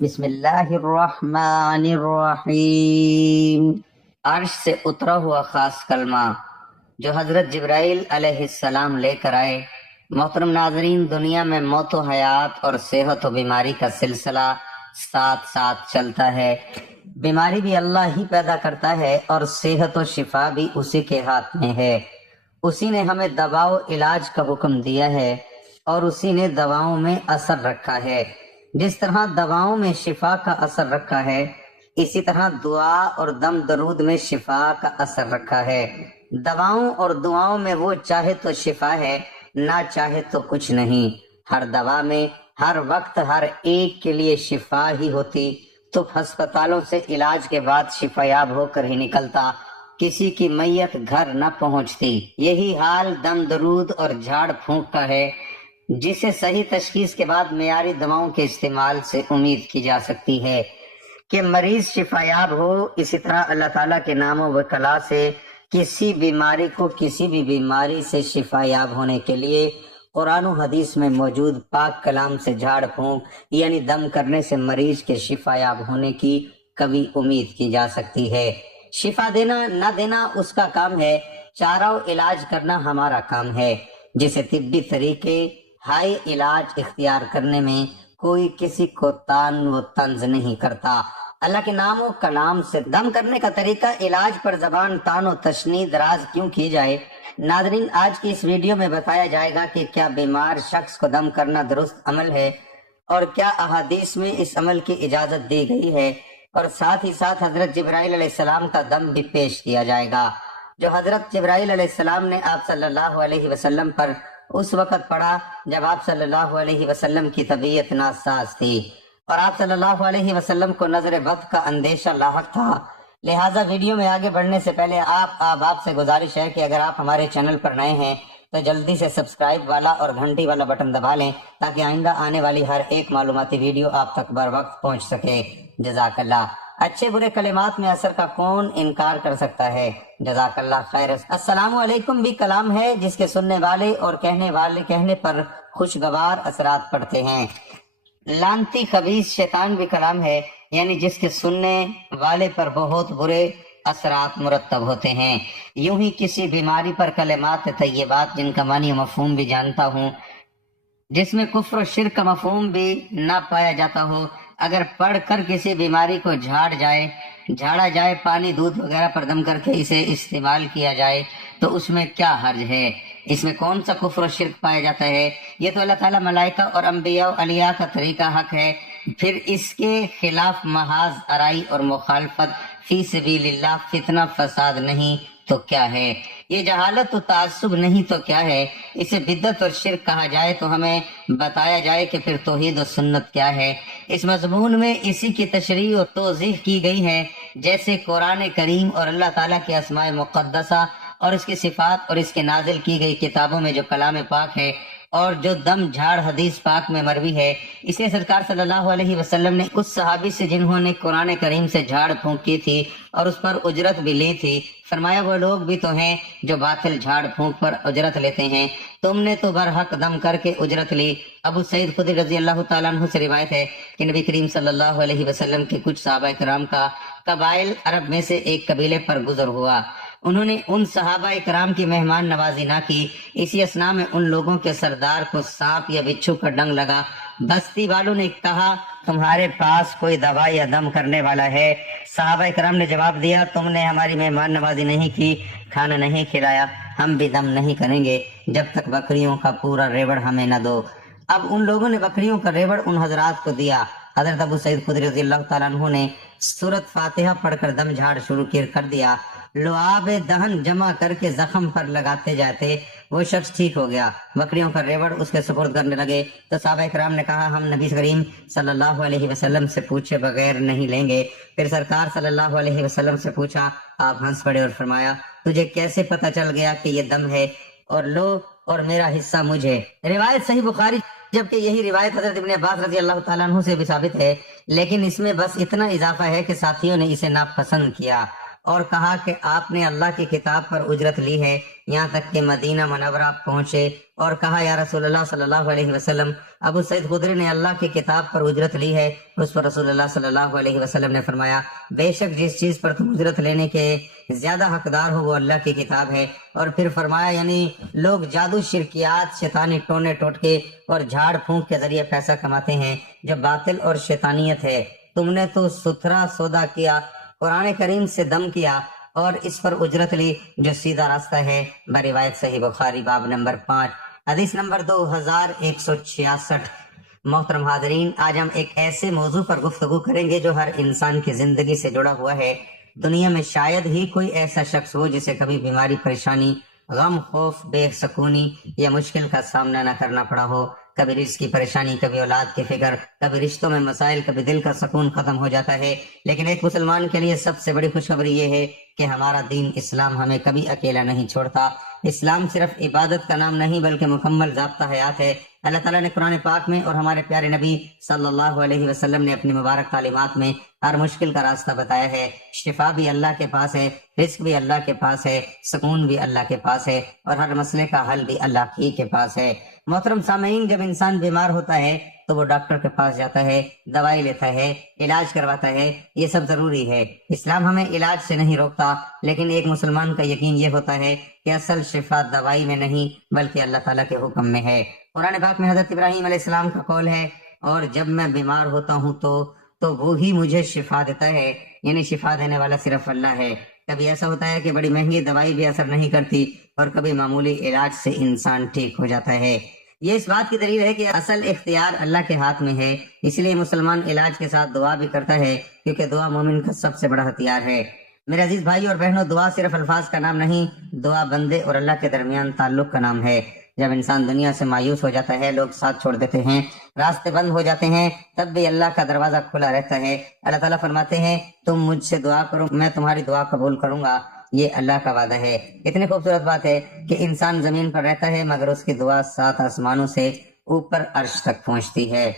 بسم اللہ الرحمن الرحیم۔ عرش سے اترا ہوا خاص کلمہ جو حضرت جبرائیل علیہ السلام لے کر آئے۔ محترم ناظرین، دنیا میں موت و حیات اور صحت و بیماری کا سلسلہ ساتھ ساتھ چلتا ہے۔ بیماری بھی اللہ ہی پیدا کرتا ہے اور صحت و شفا بھی اسی کے ہاتھ میں ہے۔ اسی نے ہمیں دوا و علاج کا حکم دیا ہے اور اسی نے دواؤں میں اثر رکھا ہے۔ جس طرح دواؤں میں شفا کا اثر رکھا ہے، اسی طرح دعا اور دم درود میں شفا کا اثر رکھا ہے۔ دواؤں اور دعاؤں میں وہ چاہے تو شفا ہے، نہ چاہے تو کچھ نہیں۔ ہر دوا میں ہر وقت ہر ایک کے لیے شفا ہی ہوتی تو ہسپتالوں سے علاج کے بعد شفا یاب ہو کر ہی نکلتا، کسی کی میت گھر نہ پہنچتی۔ یہی حال دم درود اور جھاڑ پھونک کا ہے، جسے صحیح تشخیص کے بعد معیاری دواؤں کے استعمال سے امید کی جا سکتی ہے کہ مریض شفا یاب ہو۔ اسی طرح اللہ تعالیٰ کے نام و کلا سے کسی بیماری کو کسی بھی بیماری سے شفا یاب ہونے کے لیے قرآن و حدیث میں موجود پاک کلام سے جھاڑ پھونک یعنی دم کرنے سے مریض کے شفا یاب ہونے کی کبھی امید کی جا سکتی ہے۔ شفا دینا نہ دینا اس کا کام ہے، چارہ و علاج کرنا ہمارا کام ہے، جسے طبی طریقے ہائی علاج اختیار کرنے میں کوئی کسی کو تان و طنز نہیں کرتا۔ اللہ کے نام و کلام سے دم کرنے کا طریقہ علاج پر زبان تان و تشنیع دراز کیوں کی جائے؟ ناظرین، آج کی اس ویڈیو میں بتایا جائے گا کہ کیا بیمار شخص کو دم کرنا درست عمل ہے اور کیا احادیث میں اس عمل کی اجازت دی گئی ہے، اور ساتھ ہی ساتھ حضرت جبرائیل علیہ السلام کا دم بھی پیش کیا جائے گا جو حضرت جبرائیل علیہ السلام نے آپ صلی اللہ علیہ وسلم پر اس وقت پڑھا جب آپ صلی اللہ علیہ وسلم کی طبیعت ناساز تھی اور آپ صلی اللہ علیہ وسلم کو نظر بد کا اندیشہ لاحق تھا۔ لہٰذا ویڈیو میں آگے بڑھنے سے پہلے آپ سے گزارش ہے کہ اگر آپ ہمارے چینل پر نئے ہیں تو جلدی سے سبسکرائب والا اور گھنٹی والا بٹن دبا لیں تاکہ آئندہ آنے والی ہر ایک معلوماتی ویڈیو آپ تک بر وقت پہنچ سکے۔ جزاک اللہ۔ اچھے برے کلمات میں اثر کا کون انکار کر سکتا ہے؟ جزاک اللہ خیر۔ السلام علیکم بھی کلام ہے جس کے سننے والے اور کہنے پر خوشگوار اثرات پڑتے ہیں۔ لعنتی خبیث شیطان بھی کلام ہے، یعنی جس کے سننے والے پر بہت برے اثرات مرتب ہوتے ہیں۔ یوں ہی کسی بیماری پر کلمات طیبات جن کا معنی و مفہوم بھی جانتا ہوں، جس میں کفر و شرک کا مفہوم بھی نہ پایا جاتا ہو، اگر پڑھ کر کسی بیماری کو جھاڑا جائے، پانی دودھ وغیرہ پر دم کر کے اسے استعمال کیا جائے تو اس میں کیا حرج ہے؟ اس میں کون سا کفر و شرک پایا جاتا ہے؟ یہ تو اللہ تعالیٰ ملائکہ اور انبیاء و اولیاء کا طریقہ حق ہے، پھر اس کے خلاف محاذ آرائی اور مخالفت فی سبیل اللہ فتنہ فساد نہیں تو کیا ہے؟ یہ جہالت و تعصب نہیں تو کیا ہے؟ اسے بدعت اور شرک کہا جائے تو ہمیں بتایا جائے کہ پھر توحید و سنت کیا ہے۔ اس مضمون میں اسی کی تشریح و توضیح کی گئی ہے، جیسے قرآن کریم اور اللہ تعالیٰ کے اسماء مقدسہ اور اس کی صفات اور اس کے نازل کی گئی کتابوں میں جو کلام پاک ہے اور جو دم جھاڑ حدیث پاک میں مروی ہے۔ اسے سرکار صلی اللہ علیہ وسلم نے اس صحابی سے جنہوں نے قرآن کریم سے جھاڑ پھونک کی تھی اور اس پر اجرت بھی لی تھی، فرمایا وہ لوگ بھی تو ہیں جو باطل جھاڑ پھونک پر اجرت لیتے ہیں، تم نے تو برحق دم کر کے اجرت لی۔ ابو سعید خدری رضی اللہ تعالیٰ عنہ سے روایت ہے کہ نبی کریم صلی اللہ علیہ وسلم کے کچھ صحابہ کرام کا قبائل عرب میں سے ایک قبیلے پر گزر ہوا۔ انہوں نے ان صحابہ کرام کی مہمان نوازی نہ کی۔ اسی اثناء میں ان لوگوں کے سردار کو سانپ یا بچھو کا ڈنگ لگا۔ بستی والوں نے کہا، تمہارے پاس کوئی دوا یا دم کرنے والا ہے؟ صحابہ کرام نے جواب دیا، تم نے ہماری مہمان نوازی نہیں کی، کھانا نہیں کھلایا، ہم بھی دم نہیں کریں گے جب تک بکریوں کا پورا ریوڑ ہمیں نہ دو۔ اب ان لوگوں نے بکریوں کا ریوڑ ان حضرات کو دیا۔ حضرت ابو سعید خدری رضی اللہ تعالیٰ عنہ نے سورۃ فاتحہ پڑھ کر دم جھاڑ شروع کر دیا۔ لعاب دہن جمع کر کے زخم پر لگاتے جاتے، وہ شخص ٹھیک ہو گیا۔ بکریوں کا ریوڑ اس کے سپرد کرنے لگے تو صحابہ کرام نے کہا، ہم نبی کریم صلی اللہ علیہ وسلم سے پوچھے بغیر نہیں لیں گے۔ پھر سرکار صلی اللہ علیہ وسلم سے پوچھا، آپ ہنس پڑے اور فرمایا، تجھے کیسے پتہ چل گیا کہ یہ دم ہے؟ اور لو، اور میرا حصہ مجھے۔ روایت صحیح بخاری، جبکہ یہی روایت حضرت ابن عباس رضی اللہ تعالیٰ عنہ سے بھی ثابت ہے، لیکن اس میں بس اتنا اضافہ ہے کہ ساتھیوں نے اسے ناپسند کیا اور کہا کہ آپ نے اللہ کی کتاب پر اجرت لی ہے، یہاں تک کہ مدینہ منورہ پہنچے اور کہا یا رسول اللہ صلی اللہ علیہ وسلم، ابو سعید خدری نے اللہ کی کتاب پر اجرت لی ہے۔ اس پر رسول اللہ صلی اللہ علیہ وسلم نے فرمایا، بے شک جس چیز پر تم اجرت لینے کے زیادہ حقدار ہو وہ اللہ کی کتاب ہے۔ اور پھر فرمایا یعنی لوگ جادو، شرکیات، شیطانی ٹونے ٹوٹکے اور جھاڑ پھونک کے ذریعے پیسہ کماتے ہیں جو باطل اور شیطانیت ہے۔ تم نے تو ستھرا سودا کیا، قرآن کریم سے دم کیا اور اس پر اجرت لی جو سیدھا راستہ ہے۔ بروایت صحیح بخاری باب نمبر 5 حدیث نمبر 2166۔ محترم حاضرین، آج ہم ایک ایسے موضوع پر گفتگو کریں گے جو ہر انسان کی زندگی سے جڑا ہوا ہے۔ دنیا میں شاید ہی کوئی ایسا شخص ہو جسے کبھی بیماری، پریشانی، غم، خوف، بے سکونی یا مشکل کا سامنا نہ کرنا پڑا ہو۔ کبھی رزق کی پریشانی، کبھی اولاد کی فکر، کبھی رشتوں میں مسائل، کبھی دل کا سکون ختم ہو جاتا ہے۔ لیکن ایک مسلمان کے لیے سب سے بڑی خوشخبری یہ ہے کہ ہمارا دین اسلام ہمیں کبھی اکیلا نہیں چھوڑتا۔ اسلام صرف عبادت کا نام نہیں بلکہ مکمل ضابطہ حیات ہے۔ اللہ تعالیٰ نے قرآن پاک میں اور ہمارے پیارے نبی صلی اللہ علیہ وسلم نے اپنی مبارک تعلیمات میں ہر مشکل کا راستہ بتایا ہے۔ شفا بھی اللہ کے پاس ہے، رزق بھی اللہ کے پاس ہے، سکون بھی اللہ کے پاس ہے اور ہر مسئلے کا حل بھی اللہ ہی کے پاس ہے۔ محترم سامعین، جب انسان بیمار ہوتا ہے تو وہ ڈاکٹر کے پاس جاتا ہے، دوائی لیتا ہے، علاج کرواتا ہے، یہ سب ضروری ہے۔ اسلام ہمیں علاج سے نہیں روکتا، لیکن ایک مسلمان کا یقین یہ ہوتا ہے کہ اصل شفا دوائی میں نہیں بلکہ اللہ تعالیٰ کے حکم میں ہے۔ قرآن پاک میں حضرت ابراہیم علیہ السلام کا قول ہے، اور جب میں بیمار ہوتا ہوں تو وہی مجھے شفا دیتا ہے، یعنی شفا دینے والا صرف اللہ ہے۔ کبھی ایسا ہوتا ہے کہ بڑی مہنگی دوائی بھی اثر نہیں کرتی اور کبھی معمولی علاج سے انسان ٹھیک ہو جاتا ہے۔ یہ اس بات کی دلیل ہے کہ اصل اختیار اللہ کے ہاتھ میں ہے۔ اس لیے مسلمان علاج کے ساتھ دعا بھی کرتا ہے، کیونکہ دعا مومن کا سب سے بڑا ہتھیار ہے۔ میرے عزیز بھائی اور بہنوں، دعا صرف الفاظ کا نام نہیں، دعا بندے اور اللہ کے درمیان تعلق کا نام ہے۔ جب انسان دنیا سے مایوس ہو جاتا ہے، لوگ ساتھ چھوڑ دیتے ہیں، راستے بند ہو جاتے ہیں، تب بھی اللہ کا دروازہ کھلا رہتا ہے۔ اللہ تعالیٰ فرماتے ہیں، تم مجھ سے دعا کرو، میں تمہاری دعا قبول کروں گا۔ یہ اللہ کا وعدہ ہے۔ اتنی خوبصورت بات ہے کہ انسان زمین پر رہتا ہے مگر اس کی دعا 7 آسمانوں سے اوپر عرش تک پہنچتی ہے۔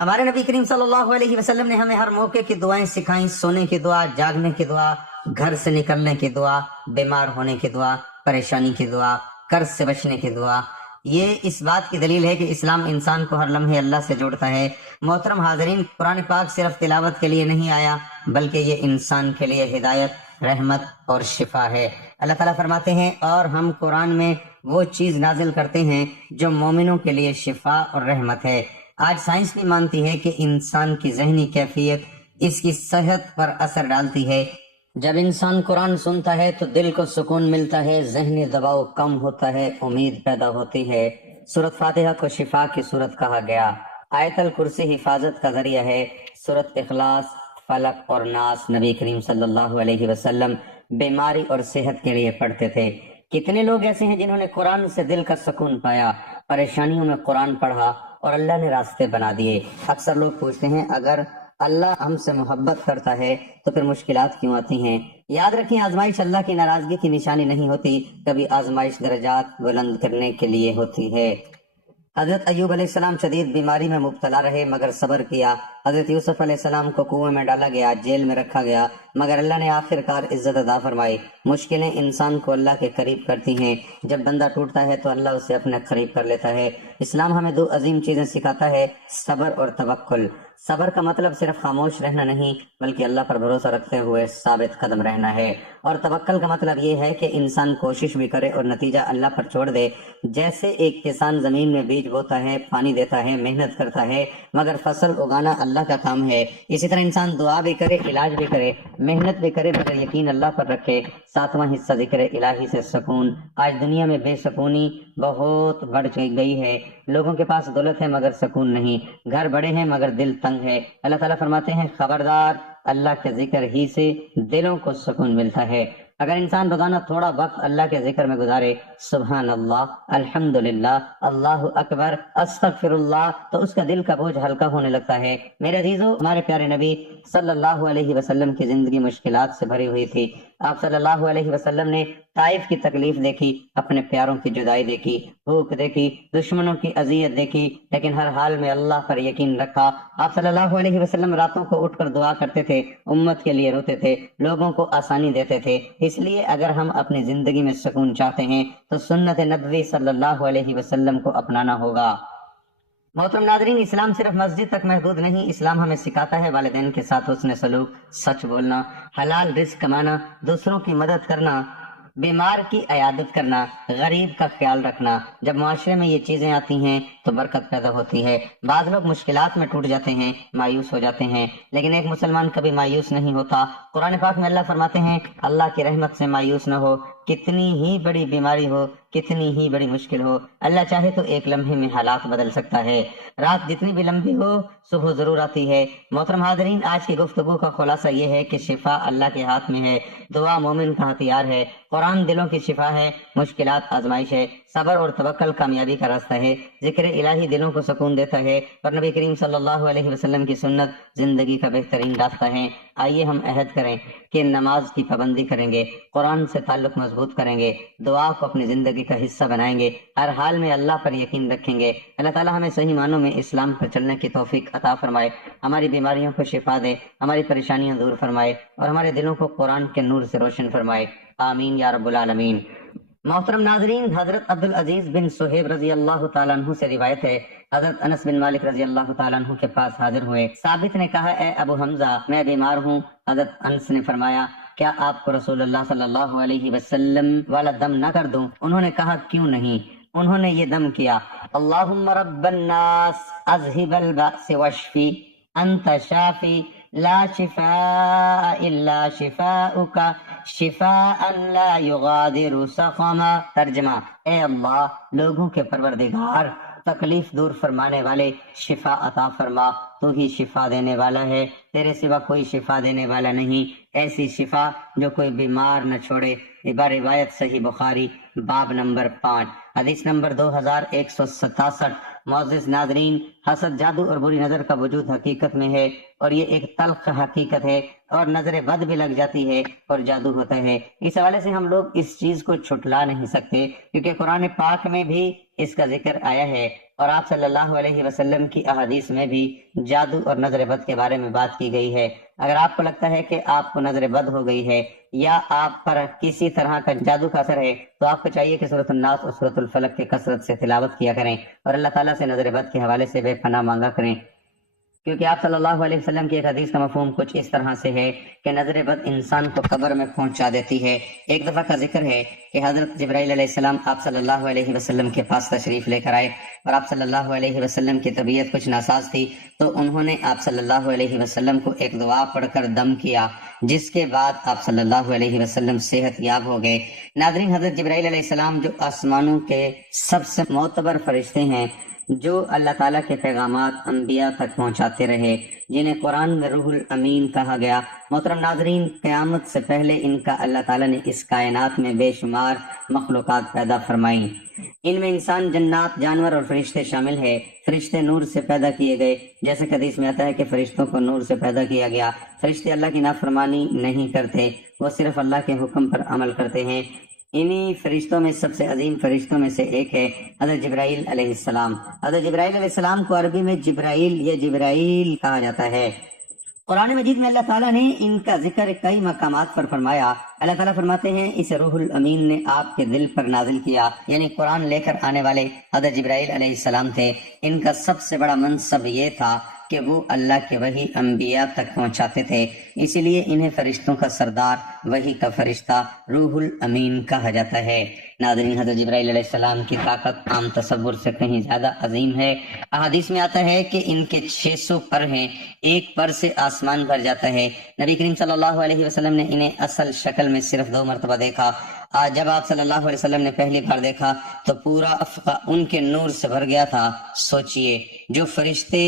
ہمارے نبی کریم صلی اللہ علیہ وسلم نے ہمیں ہر موقع کی دعائیں سکھائیں، سونے کی دعا، جاگنے کی دعا، گھر سے نکلنے کی دعا، بیمار ہونے کی دعا، پریشانی کی دعا، قرض سے بچنے کی دعا۔ یہ اس بات کی دلیل ہے کہ اسلام انسان کو ہر لمحے اللہ سے جوڑتا ہے۔ محترم حاضرین، قرآن پاک صرف تلاوت کے لیے نہیں آیا بلکہ یہ انسان کے لیے ہدایت، رحمت اور شفا ہے۔ اللہ تعالیٰ فرماتے ہیں، اور ہم قرآن میں وہ چیز نازل کرتے ہیں جو مومنوں کے لیے شفا اور رحمت ہے۔ آج سائنس بھی مانتی ہے کہ انسان کی ذہنی کیفیت اس کی صحت پر اثر ڈالتی ہے۔ جب انسان قرآن سنتا ہے تو دل کو سکون ملتا ہے، ذہنی دباؤ کم ہوتا ہے، امید پیدا ہوتی ہے۔ سورۃ فاتحہ کو شفا کی سورت کہا گیا۔ آیت الکرسی حفاظت کا ذریعہ ہے۔ سورۃ اخلاص، فلق اور ناس نبی کریم صلی اللہ علیہ وسلم بیماری اور صحت کے لیے پڑھتے تھے۔ کتنے لوگ ایسے ہیں جنہوں نے قرآن سے دل کا سکون پایا، پریشانیوں میں قرآن پڑھا اور اللہ نے راستے بنا دیے۔ اکثر لوگ پوچھتے ہیں، اگر اللہ ہم سے محبت کرتا ہے تو پھر مشکلات کیوں آتی ہیں؟ یاد رکھیں، آزمائش اللہ کی ناراضگی کی نشانی نہیں ہوتی، کبھی آزمائش درجات بلند کرنے کے لیے ہوتی ہے۔ حضرت ایوب علیہ السلام شدید بیماری میں مبتلا رہے مگر صبر کیا۔ حضرت یوسف علیہ السلام کو کنویں میں ڈالا گیا، جیل میں رکھا گیا مگر اللہ نے آخر کار عزت عطا فرمائی۔ مشکلیں انسان کو اللہ کے قریب کرتی ہیں، جب بندہ ٹوٹتا ہے تو اللہ اسے اپنے قریب کر لیتا ہے۔ اسلام ہمیں 2 عظیم چیزیں سکھاتا ہے، صبر اور توکل۔ صبر کا مطلب صرف خاموش رہنا نہیں بلکہ اللہ پر بھروسہ رکھتے ہوئے ثابت قدم رہنا ہے، اور توکل کا مطلب یہ ہے کہ انسان کوشش بھی کرے اور نتیجہ اللہ پر چھوڑ دے۔ جیسے ایک کسان زمین میں بیج بوتا ہے، پانی دیتا ہے، محنت کرتا ہے مگر فصل اگانا اللہ کا کام ہے، اسی طرح انسان دعا بھی کرے، علاج بھی کرے، محنت بھی کرے مگر یقین اللہ پر رکھے۔ 7واں حصہ ذکر الہی سے سکون۔ آج دنیا میں بے سکونی بہت بڑھ گئی ہے، لوگوں کے پاس دولت ہے مگر سکون نہیں، گھر بڑے ہیں مگر دل تنگ ہے۔ اللہ تعالیٰ فرماتے ہیں، خبردار، اللہ کے ذکر ہی سے دلوں کو سکون ملتا ہے۔ اگر انسان روزانہ تھوڑا وقت اللہ کے ذکر میں گزارے، سبحان اللہ، الحمدللہ، اللہ اکبر، استغفر اللہ، تو اس کا دل کا بوجھ ہلکا ہونے لگتا ہے۔ میرے عزیزو، ہمارے پیارے نبی صلی اللہ علیہ وسلم کی زندگی مشکلات سے بھری ہوئی تھی۔ آپ صلی اللہ علیہ وسلم نے طائف کی تکلیف دیکھی، اپنے پیاروں کی جدائی دیکھی، بھوک دیکھی، دشمنوں کی اذیت دیکھی، لیکن ہر حال میں اللہ پر یقین رکھا۔ آپ صلی اللہ علیہ وسلم راتوں کو اٹھ کر دعا کرتے تھے، امت کے لیے روتے تھے، لوگوں کو آسانی دیتے تھے۔ اس لیے اگر ہم اپنی زندگی میں سکون چاہتے ہیں تو سنت نبوی صلی اللہ علیہ وسلم کو اپنانا ہوگا۔ محترم ناظرین، اسلام صرف مسجد تک محدود نہیں، اسلام ہمیں سکھاتا ہے والدین کے ساتھ حسن سلوک، سچ بولنا، حلال رزق کمانا، دوسروں کی مدد کرنا، بیمار کی عیادت کرنا، غریب کا خیال رکھنا۔ جب معاشرے میں یہ چیزیں آتی ہیں تو برکت پیدا ہوتی ہے۔ بعض لوگ مشکلات میں ٹوٹ جاتے ہیں، مایوس ہو جاتے ہیں، لیکن ایک مسلمان کبھی مایوس نہیں ہوتا۔ قرآن پاک میں اللہ فرماتے ہیں، اللہ کی رحمت سے مایوس نہ ہو، کتنی ہی بڑی بیماری ہو، کتنی ہی بڑی مشکل ہو، اللہ چاہے تو ایک لمحے میں حالات بدل سکتا ہے۔ رات جتنی بھی لمبی ہو، صبح ضرور آتی ہے۔ محترم حاضرین، آج کی گفتگو کا خلاصہ یہ ہے کہ شفا اللہ کے ہاتھ میں ہے، دعا مومن کا ہتھیار ہے، قرآن دلوں کی شفا ہے، مشکلات آزمائش ہے، صبر اور توکل کامیابی کا راستہ ہے، ذکر الہی دلوں کو سکون دیتا ہے، اور نبی کریم صلی اللہ علیہ وسلم کی سنت زندگی کا بہترین راستہ ہے۔ آئیے ہم عہد کریں کہ نماز کی پابندی کریں گے، قرآن سے تعلق مضبوط کریں گے، دعا کو اپنی زندگی کا حصہ بنائیں گے، ہر حال میں اللہ پر یقین رکھیں گے۔ اللہ تعالی ہمیں صحیح معنوں میں اسلام پر چلنے کی توفیق عطا فرمائے، ہماری بیماریوں کو شفا دے، ہماری پریشانیاں دور فرمائے، اور ہمارے دلوں کو قرآن کے نور سے روشن فرمائے، آمین یا رب العالمین۔ محترم ناظرین، حضرت عبدالعزیز بن صہیب رضی اللہ تعالیٰ عنہ سے روایت ہے، حضرت انس بن مالک رضی اللہ تعالیٰ عنہ کے پاس حاضر ہوئے۔ ثابت نے کہا، اے ابو حمزہ، میں بیمار ہوں۔ حضرت انس نے فرمایا، کیا آپ کو رسول اللہ صلی اللہ علیہ وسلم والا دم نہ کر دوں؟ انہوں نے کہا، کیوں نہیں؟ انہوں نے یہ دم کیا، اللہم رب الناس اذہب البأس واشفی انت شافی لا شفاء الا شفاؤک شفاء لا یغادر سقما۔ ترجمہ، اے اللہ، لوگوں کے پروردگار، تکلیف دور فرمانے والے، شفا عطا فرما، تو ہی شفا دینے والا ہے، تیرے سوا کوئی شفا دینے والا نہیں، ایسی شفا جو کوئی بیمار نہ چھوڑے۔ روایت صحیح بخاری، باب نمبر 5، حدیث نمبر 2167۔ معزز ناظرین، حسد، جادو اور بری نظر کا وجود حقیقت میں ہے، اور یہ ایک تلخ حقیقت ہے، اور نظر بد بھی لگ جاتی ہے اور جادو ہوتا ہے۔ اس حوالے سے ہم لوگ اس چیز کو چھٹلا نہیں سکتے، کیونکہ قرآن پاک میں بھی اس کا ذکر آیا ہے، اور آپ صلی اللہ علیہ وسلم کی احادیث میں بھی جادو اور نظر بد کے بارے میں بات کی گئی ہے۔ اگر آپ کو لگتا ہے کہ آپ کو نظر بد ہو گئی ہے یا آپ پر کسی طرح کا جادو کا اثر ہے، تو آپ کو چاہیے کہ سورۃ الناس اور سورۃ الفلق کی کثرت سے تلاوت کیا کریں، اور اللہ تعالیٰ سے نظر بد کے حوالے سے بے پناہ مانگا کریں، کیونکہ آپ صلی اللہ علیہ وسلم کی ایک حدیث کا مفہوم کچھ اس طرح سے ہے کہ نظر بد انسان کو قبر میں پہنچا دیتی ہے۔ ایک دفعہ کا ذکر ہے کہ حضرت جبرائیل علیہ السلام آپ صلی اللہ علیہ وسلم کے پاس تشریف لے کر آئے، اور آپ صلی اللہ علیہ وسلم کی طبیعت کچھ ناساز تھی، تو انہوں نے آپ صلی اللہ علیہ وسلم کو ایک دعا پڑھ کر دم کیا، جس کے بعد آپ صلی اللہ علیہ وسلم صحت یاب ہو گئے۔ ناظرین، حضرت جبرائیل علیہ السلام جو آسمانوں کے سب سے معتبر فرشتے ہیں، جو اللہ تعالیٰ کے پیغامات انبیاء تک پہنچاتے رہے، جنہیں قرآن میں روح الامین کہا گیا۔ محترم ناظرین، قیامت سے پہلے ان کا اللہ تعالیٰ نے اس کائنات میں بے شمار مخلوقات پیدا فرمائیں۔ ان میں انسان، جنات، جانور اور فرشتے شامل ہیں۔ فرشتے نور سے پیدا کیے گئے، جیسے کہ حدیث میں آتا ہے کہ فرشتوں کو نور سے پیدا کیا گیا۔ فرشتے اللہ کی نافرمانی نہیں کرتے، وہ صرف اللہ کے حکم پر عمل کرتے ہیں۔ انہی فرشتوں میں سب سے عظیم فرشتوں میں سے ایک ہے حضرت جبرائیل علیہ السلام۔ حضرت جبرائیل علیہ السلام کو عربی میں جبرائیل یا جبرائیل کہا جاتا ہے۔ قرآن مجید میں اللہ تعالیٰ نے ان کا ذکر کئی مقامات پر فرمایا۔ اللہ تعالیٰ فرماتے ہیں، اسے روح الامین نے آپ کے دل پر نازل کیا، یعنی قرآن لے کر آنے والے حضرت جبرائیل علیہ السلام تھے۔ ان کا سب سے بڑا منصب یہ تھا کہ وہ اللہ کے وحی انبیاء تک پہنچاتے تھے، اسی لیے انہیں فرشتوں کا سردار، وحی کا فرشتہ، روح الامین کہا جاتا ہے۔ ناظرین، حضرت جبرائیل علیہ السلام کی طاقت عام تصور سے کہیں زیادہ عظیم ہے۔ احادیث میں آتا ہے کہ ان کے 600 پر ہیں، ایک پر سے آسمان بھر جاتا ہے۔ نبی کریم صلی اللہ علیہ وسلم نے انہیں اصل شکل میں صرف 2 مرتبہ دیکھا۔ جب آپ صلی اللہ علیہ وسلم نے پہلی بار دیکھا تو پورا افق ان کے نور سے بھر گیا تھا۔ سوچئے، جو فرشتے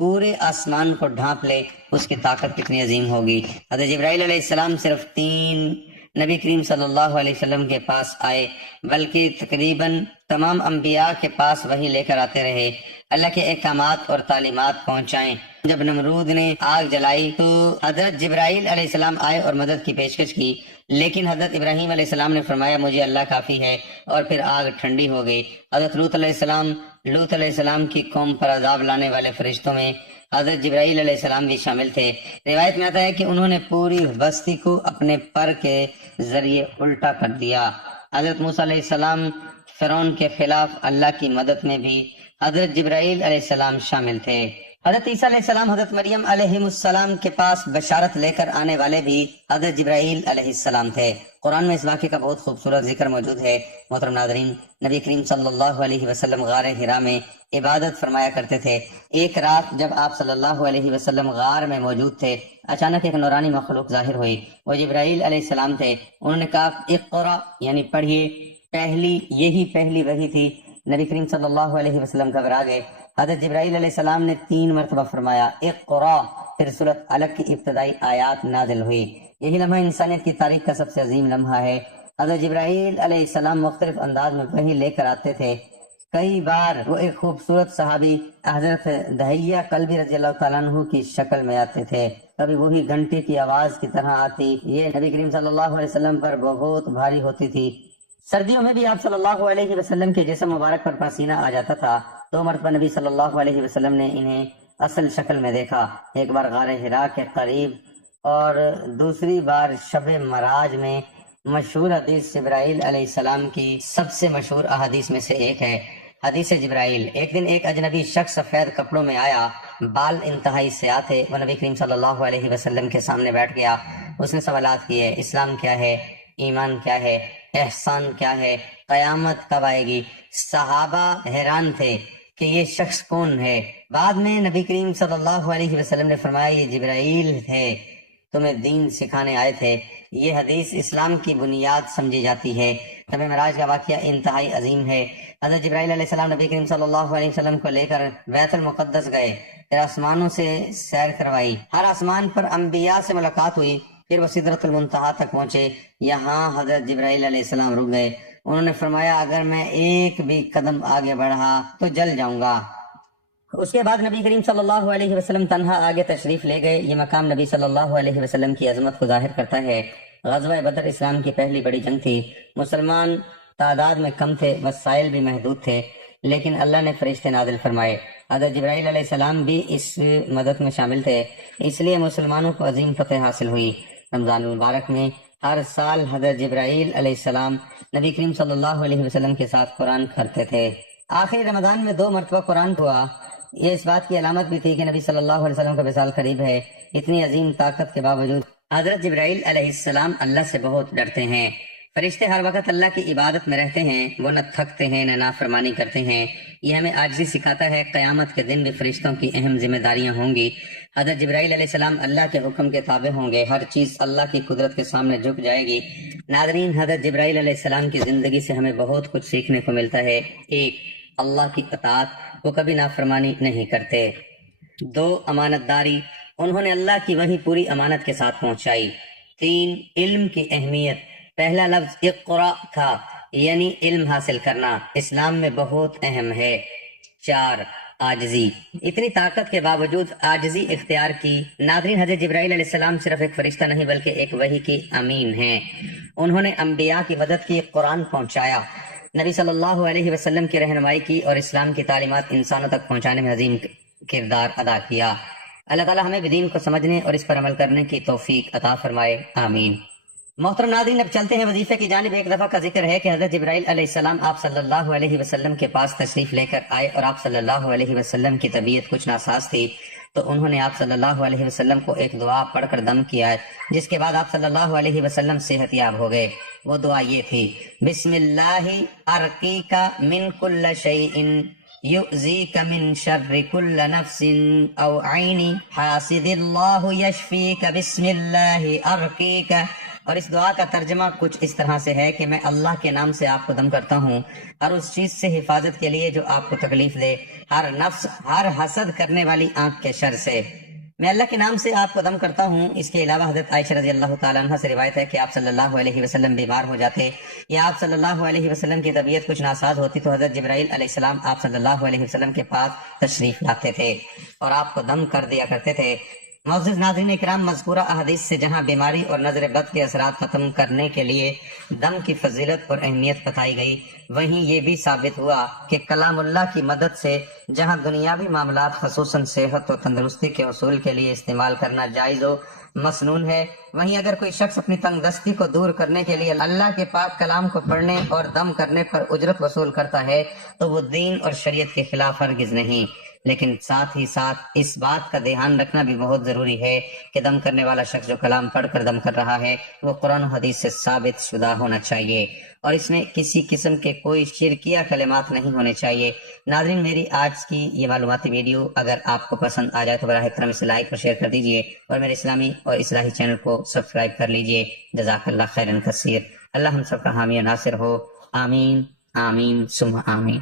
پورے آسمان کو ڈھانپ لے، اس کی طاقت کتنی عظیم ہوگی۔ حضرت جبرائیل علیہ السلام صرف 3 نبی کریم صلی اللہ علیہ وسلم کے پاس آئے، بلکہ تقریباً تمام انبیاء کے پاس وحی لے کر آتے رہے، اللہ کے احکامات اور تعلیمات پہنچائیں، جب نمرود نے آگ جلائی تو حضرت جبرائیل علیہ السلام آئے اور مدد کی پیشکش کی، لیکن حضرت ابراہیم علیہ السلام نے فرمایا مجھے اللہ کافی ہے، اور پھر آگ ٹھنڈی ہو گئی۔ حضرت لوط علیہ السلام کی قوم پر عذاب لانے والے فرشتوں میں حضرت جبرائیل علیہ السلام بھی شامل تھے۔ روایت میں آتا ہے کہ انہوں نے پوری بستی کو اپنے پر کے ذریعے الٹا کر دیا۔ حضرت موسیٰ علیہ السلام فرعون کے خلاف اللہ کی مدد میں بھی حضرت جبرائیل علیہ السلام شامل تھے۔ حضرت عیسیٰ علیہ السلام حضرت مریم علیہ السلام کے پاس بشارت لے کر آنے والے بھی حضرت جبرائیل علیہ السلام تھے۔ قرآن میں اس واقعے کا بہت خوبصورت ذکر موجود ہے۔ محترم ناظرین، نبی کریم صلی اللہ علیہ وسلم غار حرا میں عبادت فرمایا کرتے تھے۔ ایک رات جب آپ صلی اللہ علیہ وسلم غار میں موجود تھے، اچانک ایک نورانی مخلوق ظاہر ہوئی۔ وہ جبرائیل علیہ السلام تھے۔ انہوں نے کہا اقرا، یعنی پڑھیے۔ یہی پہلی وحی تھی۔ نبی کریم صلی اللہ علیہ وسلم گھبرا گئے۔ حضرت جبرائیل علیہ السلام نے 3 مرتبہ فرمایا اقرا، پھر سورۃ علق کی ابتدائی آیات نازل ہوئی۔ یہی لمحہ انسانیت کی تاریخ کا سب سے عظیم لمحہ ہے۔ حضرت جبرائیل علیہ السلام مختلف انداز میں وحی لے کر آتے تھے۔ کئی بار وہ ایک خوبصورت صحابی حضرت دہیہ کلبی رضی اللہ تعالیٰ عنہ کی شکل میں آتے تھے، کبھی وہی گھنٹی کی آواز کی طرح آتی۔ یہ نبی کریم صلی اللہ علیہ وسلم پر بہت بھاری ہوتی تھی۔ سردیوں میں بھی آپ صلی اللہ علیہ وسلم کے جسم مبارک پر پسینہ آ جاتا تھا۔ 2 مرتبہ نبی صلی اللہ علیہ وسلم نے انہیں اصل شکل میں دیکھا، ایک بار غار حرا کے قریب اور دوسری بار شب معراج میں۔ مشہور حدیث جبرائیل علیہ السلام کی سب سے مشہور احادیث میں سے ایک ہے، حدیث جبرائیل۔ ایک دن ایک اجنبی شخص سفید کپڑوں میں آیا، بال انتہائی سیاہ تھے۔ وہ نبی کریم صلی اللہ علیہ وسلم کے سامنے بیٹھ گیا۔ اس نے سوالات کیے، اسلام کیا ہے، ایمان کیا ہے، احسان کیا ہے، قیامت کب آئے گی؟ صحابہ حیران تھے کہ یہ شخص کون ہے۔ بعد میں نبی کریم صلی اللہ علیہ وسلم نے فرمایا یہ جبرائیل ہے، تمہیں دین سکھانے آئے تھے۔ یہ حدیث اسلام کی بنیاد سمجھی جاتی ہے۔ شب معراج کا واقعہ انتہائی عظیم ہے۔ حضرت جبرائیل علیہ السلام نبی کریم صلی اللہ علیہ وسلم کو لے کر بیت المقدس گئے، پھر آسمانوں سے سیر کروائی۔ ہر آسمان پر انبیاء سے ملاقات ہوئی، پھر وہ سدرۃ المنتہا تک پہنچے۔ یہاں حضرت جبرائیل علیہ السلام رک گئے۔ انہوں نے فرمایا اگر میں ایک بھی قدم آگے بڑھا تو جل جاؤں گا۔ اس کے بعد نبی کریم صلی اللہ علیہ وسلم تنہا آگے تشریف لے گئے۔ یہ مقام نبی صلی اللہ علیہ وسلم کی عظمت کو ظاہر کرتا ہے۔ غزوہ بدر اسلام کی پہلی بڑی جنگ تھی۔ مسلمان تعداد میں کم تھے، وسائل بھی محدود تھے، لیکن اللہ نے فرشتے نازل فرمائے۔ حضرت جبرائیل علیہ السلام بھی اس مدد میں شامل تھے، اس لیے مسلمانوں کو عظیم فتح حاصل ہوئی۔ رمضان المبارک میں ہر سال حضرت جبرائیل علیہ السلام نبی کریم صلی اللہ علیہ وسلم کے ساتھ قرآن پڑھتے تھے۔ آخری رمضان میں 2 مرتبہ قرآن ہوا۔ یہ اس بات کی علامت بھی تھی کہ نبی صلی اللہ علیہ وسلم کا وصال قریب ہے۔ اتنی عظیم طاقت کے باوجود حضرت جبرائیل علیہ السلام اللہ سے بہت ڈرتے ہیں۔ فرشتے ہر وقت اللہ کی عبادت میں رہتے ہیں، وہ نہ تھکتے ہیں نہ نافرمانی کرتے ہیں۔ یہ ہمیں عاجزی سکھاتا ہے۔ قیامت کے دن بھی فرشتوں کی اہم ذمہ داریاں ہوں گی۔ حضرت جبرائیل علیہ السلام اللہ کے حکم کے تابع ہوں گے، ہر چیز اللہ کی قدرت کے سامنے جھک جائے گی۔ ناظرین، حضرت جبرائیل علیہ السلام کی زندگی سے ہمیں بہت کچھ سیکھنے کو ملتا ہے۔ 1، اللہ کی اطاعت، وہ کبھی نافرمانی نہیں کرتے۔ 2، امانت داری، انہوں نے اللہ کی وحی پوری امانت کے ساتھ پہنچائی۔ 3، علم کی اہمیت، پہلا لفظ اقرا تھا، یعنی علم حاصل کرنا اسلام میں بہت اہم ہے۔ 4، عاجزی، اتنی طاقت کے باوجود عاجزی اختیار کی۔ ناظرین، حضرت جبرائیل علیہ السلام صرف ایک فرشتہ نہیں بلکہ ایک وحی کی امین ہیں۔ انہوں نے انبیاء کی مدد کی، قرآن پہنچایا، نبی صلی اللہ علیہ وسلم کی رہنمائی کی اور اسلام کی تعلیمات انسانوں تک پہنچانے میں عظیم کردار ادا کیا۔ اللہ تعالی ہمیں بھی دین کو سمجھنے اور اس پر عمل کرنے کی توفیق عطا فرمائے، آمین۔ محترم ناظرین، اب چلتے ہیں وظیفے کی جانب۔ ایک دفعہ کا ذکر ہے کہ حضرت جبرائیل علیہ السلام آپ صلی اللہ علیہ وسلم کے پاس تشریف لے کر آئے اور آپ صلی اللہ علیہ وسلم کی طبیعت کچھ ناساز تھی، تو انہوں نے آپ صلی اللہ علیہ وسلم کو ایک دعا پڑھ کر دم کیا ہے، جس کے بعد آپ صلی اللہ علیہ وسلم صحت یاب ہو گئے۔ وہ دعا یہ تھی، بسم اللہ ارقیک من کل شیء یؤذیک من شر کل نفس او عین حاسد اللہ یشفیک بسم اللہ ارقیک۔ اور اس دعا کا ترجمہ کچھ اس طرح سے ہے کہ میں اللہ کے نام سے آپ کو دم کرتا ہوں، ہر اس چیز سے حفاظت کے لیے جو آپ کو تکلیف دے، ہر نفس، ہر حسد کرنے والی آنکھ کے شر سے۔ میں اللہ کے نام سے آپ کو دم کرتا ہوں۔ اس کے علاوہ حضرت عائشہ رضی اللہ تعالیٰ عنہ سے روایت ہے کہ آپ صلی اللہ علیہ وسلم بیمار ہو جاتے یا آپ صلی اللہ علیہ وسلم کی طبیعت کچھ ناساز ہوتی تو حضرت جبرائیل علیہ السلام آپ صلی اللہ علیہ وسلم کے پاس تشریف لاتے تھے اور آپ کو دم کر دیا کرتے تھے۔ معزز ناظرین اکرام، مذکورہ احادیث سے جہاں بیماری اور نظر بد کے اثرات ختم کرنے کے لیے دم کی فضیلت اور اہمیت بتائی گئی، وہیں یہ بھی ثابت ہوا کہ کلام اللہ کی مدد سے جہاں دنیاوی معاملات خصوصاً صحت و تندرستی کے حصول کے لیے استعمال کرنا جائز و مسنون ہے، وہیں اگر کوئی شخص اپنی تنگ دستی کو دور کرنے کے لیے اللہ کے پاک کلام کو پڑھنے اور دم کرنے پر اجرت وصول کرتا ہے تو وہ دین اور شریعت کے خلاف ہرگز نہیں۔ لیکن ساتھ ہی ساتھ اس بات کا دھیان رکھنا بھی بہت ضروری ہے کہ دم کرنے والا شخص جو کلام پڑھ کر دم کر رہا ہے وہ قرآن و حدیث سے ثابت شدہ ہونا چاہیے اور اس میں کسی قسم کے کوئی شرکیہ کلمات نہیں ہونے چاہیے۔ ناظرین، میری آج کی یہ معلوماتی ویڈیو اگر آپ کو پسند آ جائے تو براہ کرم اسے لائک اور شیئر کر دیجیے اور میرے اسلامی اور اصلاحی چینل کو سبسکرائب کر لیجیے۔ جزاک اللہ خیرا کثیر۔ اللہ ہم سب کا حامی و ناصر ہو۔ آمین آمین ثم آمین۔